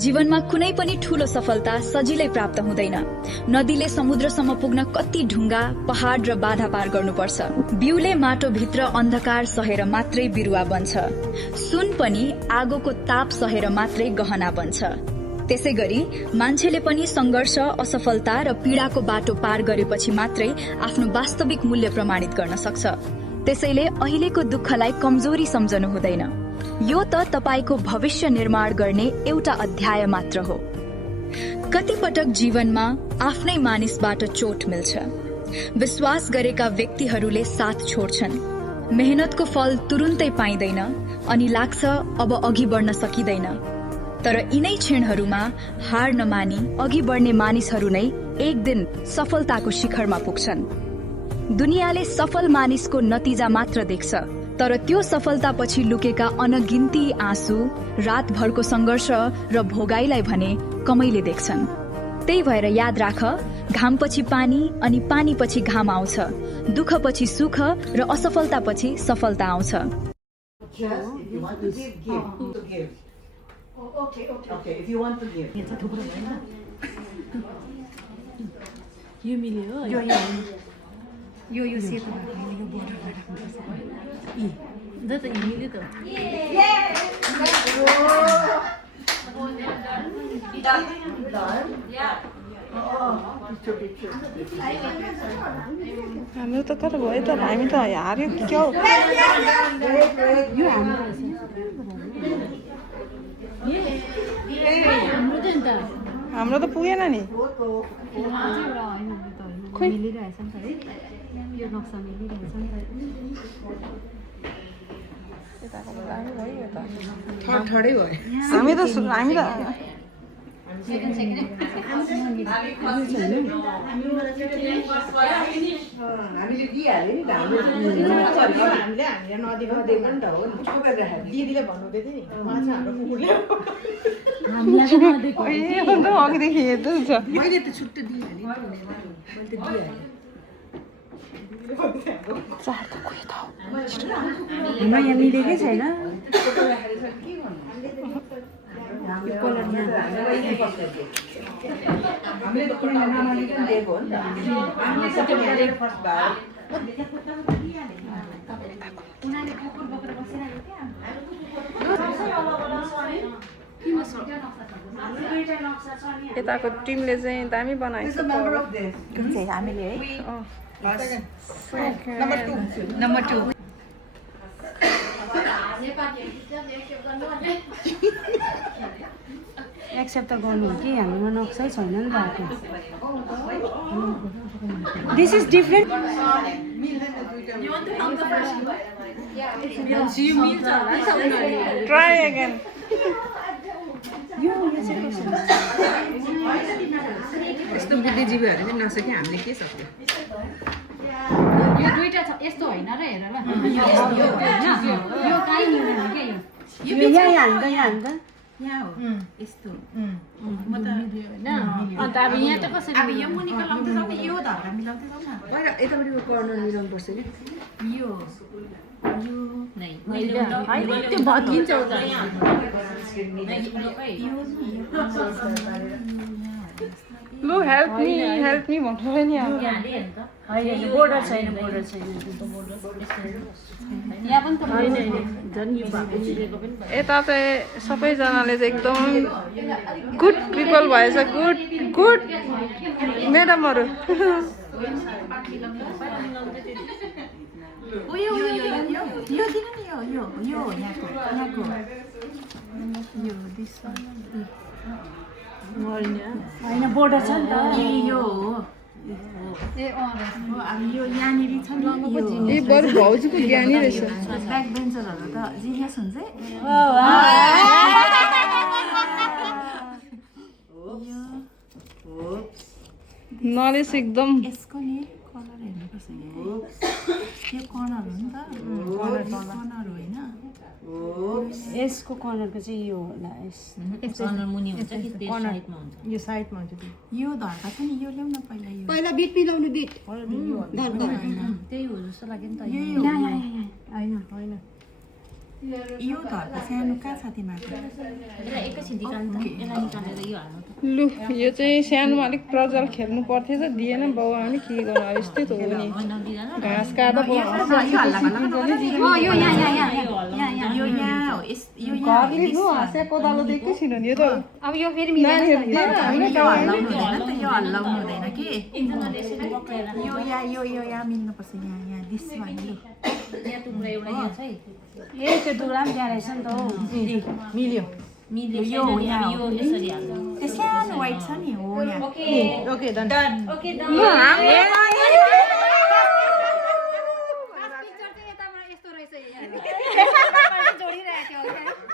जीवनमा कुनै पनि ठूलो सफलता सजिलै प्राप्त हुँदैन। नदीले समुद्रसम्म पुग्न कति ढुङ्गा, पहाड़ र बाधा पार गर्नुपर्छ। बिउले माटोभित्र अन्धकार सहेर मात्रै बिरुवा बन्छ। सुन पनि आगोको ताप सहेर मात्रै गहना बन्छ। त्यसै गरी मान्छेले पनि संघर्ष, असफलता र पीड़ाको बाटो पार गरेपछि मात्रै आफ्नो वास्तविक मूल्य प्रमाणित गर्न सक्छ। त्यसैले अहिलेको दुःखलाई कमजोरी सम्झनु हुँदैन। यो त तपाईको भविष्य निर्माण गर्ने एउटा अध्याय मात्र हो। कति पटक जीवनमा आफ्नै मानिसबाट चोट मिल्छ। विश्वास गरेका व्यक्तिहरूले साथ छोड्छन्। मेहनतको फल तुरुन्तै पाइँदैन अनि लाग्छ अब अघि बढ्न सकिँदैन। तर यिनै क्षणहरूमा हार नमानी अघि बढ्ने मानिसहरू नै एक दिन सफलताको शिखरमा पुग्छन्। दुनियाँले सफल मानिसको नतिजा मात्र देख्छ, तर त्यो सफलतापछि लुकेका अनगिन्ती आँसु, रातभरको संघर्ष र भोगाईलाई भने कमैले देख्छन्। त्यही भएर याद राख, घामपछि पानी अनि पानीपछि घाम आउँछ, दुःखपछि सुख र असफलतापछि सफलता आउँछ। यो सेतो भएको यो बोर्डरमा राख्नुपर्छ। द त हिँड्यो त। हाम्रो त तर भयो त हामी त हार्यो क्या हो। यो हाम्रो त हाम्रो त पुगेन नि। मिलिरहेछ नि त है, यो नक्सा मिलिरहेछ नि त। ठडै भयो। हामी त अघिदेखि हेर्दै यहाँ मिलेकै छैन। यताको टिमले चाहिँ दामी बनाएछ। हामीले है Number 2. एक्सेप्ट त गर्नु हो कि हामीमा नक्सै छैन नि त। This is different. Try again. यस्तो बुद्धिजीवीहरू पनि नसके हामीले के सक्यो? यो दुईटा छ, यस्तो होइन र हेर ल। यो काहीँ मिल्दैन क्या यो। यहाँ हाल्दा यहाँ हो यस्तो। म त हैन। अन्त अब यहाँ त कसरी अब यो मुनिको लाउँदै जाऊ न, यो धर्का मिलाउँदै जाऊ न। पहिला यतापट्टिको कर्नर मिलाउनु पर्छ नि। यो नै होइन त्यो भत्किन्छ उता। लु हेल्प मी भन्नु नि। होइन बोर्डर छैन। यहाँ पनि त झन् यो भएको मिलेको पनि भयो। यता चाहिँ सबैजनाले चाहिँ एकदम गुड पिपल भएछ। गुड म्याडमहरू। यो दिनु नि, यो यहाँको यो दिस होइन बोर्डर छ नि त। यो हो। अब यो यहाँनिर छ नि, ए बरु भाउजूको ज्ञानी रहेछ। ब्याक बेन्चरहरू त जिनियस हुन्छ है। नलेज एकदम। यसको नि कलर हेर्नुपर्छ। यो कर्नर हो नि त, कर्नर होइन। यसको कर्नरको चाहिँ यो होला। कर्नर मुनि हुन्छ कि त्यो साइडमा हुन्छ? यो साइडमा हुन्छ। यो धर्का छ नि, यो ल्याउन पहिला बिट मिलाउनु बिट। त्यही हो जस्तो लाग्यो नि त। होइन। यो धर्का सानो कहाँ छ तिमीहरूको यसलाई एकैछिन निकाल्नु त यसलाई निकालेर यो हाल्नु त लु यो चाहिँ सानोमा अलिक प्रजल खेल्नु पर्थेछ दिएन बाउ आउने के गर्नु अब यस्तै त हो नि घाँस काट्दा यो यहाँ हो यो घरले नु हाँस्या कोदालो त एकैछिन हो नि यो त अब यो फेरि मिलेन यो हल्लाउनु हुँदैन नि त यो हल्लाउनु हुँदैन कि यो यहाँ मिल्नुपर्छ यहाँ दिस वान लु यहाँ टुक्रा एउटा यहाँ छ है ए त्यो दुरा पनि त्यहाँ रहेछ नि त हौ मिल्यो मिल्यो यो हो यहाँ यो यसरी हाल्नु त्यो सानो वाइट छ नि हो यहाँ ओके डन ओके